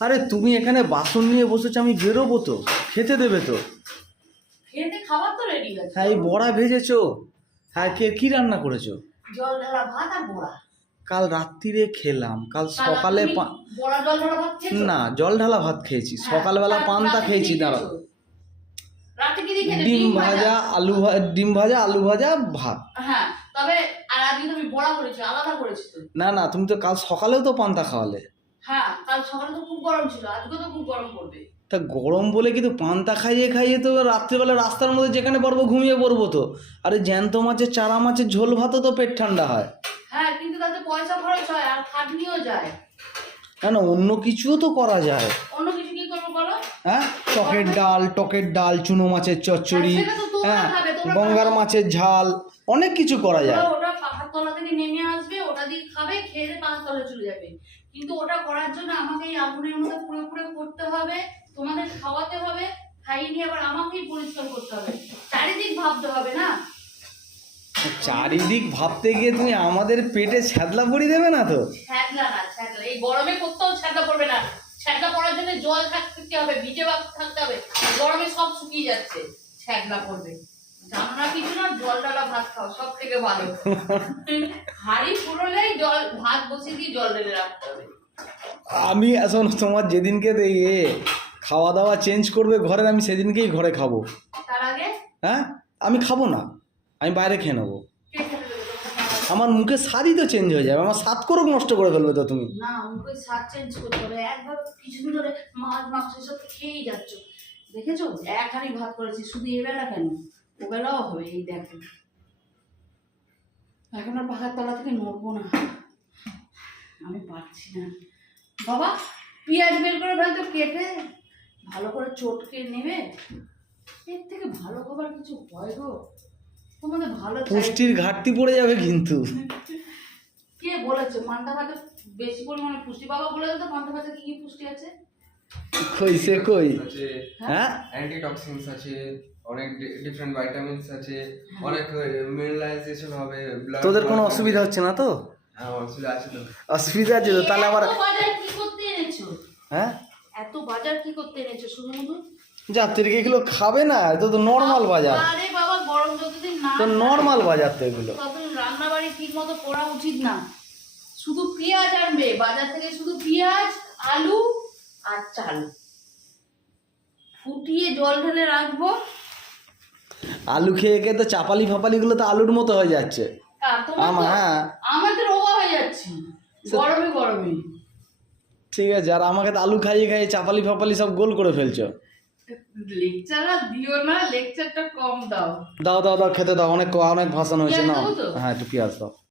আরে তুমি এখানে বাসন নিয়ে বসেছো আমি বেরোবো তো খেতে দেবে তো। খেতে খাবার তো রেডি আছে হ্যাঁ এই বড়া ভেজেছো? হ্যাঁ কে কি রান্না করেছ? জল ঢালা ভাত আর বড়া। কাল রাত্রিরে খেলাম কাল কাল সকালে না জল ঢালা ভাত খেয়েছি হ্যাঁ, সকালবেলা পান্তা খেয়েছি দাঁড়া ডিম ভাজা আলু ডিম ভাজা আলু ভাজা ভাত। হ্যাঁ না না তুমি তো কাল সকালেও তো পান্তা খাওয়ালে। হ্যাঁ কাল সকালে তো খুব গরম ছিল আজকে তো খুব গরম পড়বে। তা গরম বলে কিন্তু পান্তা খাইয়ে খাইয়ে তো রাত্রিবেলা রাস্তার মধ্যে যেখানে পারব ঘুমিয়ে পড়ব তো? আরে জ্যান্ত মাছের চারা মাছের ঝোল ভাতও তো পেট ঠান্ডা হয়। হ্যাঁ কিন্তু তাতে পয়সা খরচ হয় আর খাটনিও যায়। কেন অন্য কিছুও তো করা যায়। অন্য কিছু কি করব বলো? হ্যাঁ টকের ডাল টকের ডাল চুনো মাছের চচ্চড়ি হ্যাঁ, গঙ্গার মাছের ঝাল অনেক কিছু করা যায়। ওটা পাখার তলা থেকে নেমে আসবে ওটা দিয়ে খাবে খেয়ে পাখার তলায় চলে যাবে। কিন্তু ওটা করার জন্য আমাকে এই আগুনের মধ্যে পুরো পুরো করতে হবে তোমাদের খাওয়াতে হবে খাইয়ে নিয়ে আবার আমাকেই পরিষ্কার করতে হবে। চারিদিক ভাবতে হবে না? চারিদিক ভাবতে গিয়ে তুমি আমাদের পেটে ছ্যাদলা পড়ি দেবে না তো? ছ্যাদলা না ছ্যাদলা। এই গরমে কোথাও ছ্যাদলা পড়বে না। ছ্যাদলা পড়ার জন্য জল থাকতে হবে ভিজে ভাব থাকতে হবে। গরমে সব শুকিয়ে যাচ্ছে ছ্যাদলা পড়বে। জানো না কিছু না জল ডালা ভাত খাও সব থেকে ভালো। হাড়ি ফুরলেই জল ভাত বসিয়ে দিয়ে জল ঢেলে রাখতে হবে। আমি এখন তোমার যেদিনকে দে- এ খাওয়া দাওয়া চেঞ্জ করবে ঘরের আমি সেদিনকেই ঘরে খাব। তার আগে? হ্যাঁ? আমি খাব না। আমি বাইরে খেয়ে নেব? আমার মুখে স্বাদই তো চেঞ্জ হয়ে যাবে। আমার স্বাদ করুক নষ্ট করে ফেলবে তো তুমি। না আমাকে স্বাদ চেঞ্জ করতে হবে। একবার কিছুদিন ধরে মাছ মাংস এসব খেয়েই যাচ্ছ। দেখেছ? এক হাঁড়ি ভাত করেছি শুধু এবেলা কেন? ওবেলাও হবে এই দেখো। এখন আর পাখার তলা থেকে নড়বো না। আমি পারছি না। বাবা পেঁয়াজ বের করে ফেলতো কেটে ভালো করে চটকে নেবে। এর থেকে ভালো খাবার কিছু হয় গো। তোমাদের ভালো পুষ্টির ঘাটতি পড়ে যাবে কিন্তু। কে বলেছে? পান্তা ভাতে বেশি পরিমাণে পুষ্টি বাবা বলে তো পান্তা ভাতে কি কি পুষ্টি আছে? কই সে কই আছে হ্যাঁ? অ্যান্টিটক্সিনস আছে অনেক ডিফারেন্ট ভাইটামিনস আছে অনেক মিনারেলাইজেশন হবে তোদের কোনো অসুবিধা হচ্ছে না তো? হ্যাঁ অসুবিধা আছে তো। অসুবিধা আছে তো? তাহলে আবার কি করতে এনেছো? হ্যাঁ? এত বাজার কি করতে এনেছো? শুধু শুধু যাত্রীরা এগুলো খাবে না এটা তো নর্মাল বাজার। আরে বাবা গরম যতদিন না তো নর্মাল বাজার তো এগুলো। ততদিন রান্না বাড়ি ঠিক মতো করা উচিত না। শুধু পেঁয়াজ আনবে বাজার থেকে শুধু পেঁয়াজ আলু আর চাল। ফুটিয়ে জল ঢেলে রাখব আলু খেয়ে খেয়ে তো চাপালি ফাপালিগুলো তো আলুর মতো হয়ে যাচ্ছে। হ্যাঁ। আমাদের রোগা হয়ে যাচ্ছে। গরমে গরমে। ঠিক আছে আর আমাকে তো আলু খাইয়ে খাইয়ে চাপালি ফাপালি সব গোল করে ফেলছো। লেকচার দিও না লেকচারটা কম দাও। দাও দাও দাও খেতে দাও অনেক অনেক ভাষণ হয়েছে না হ্যাঁ একটু পেঁয়াজ দাও।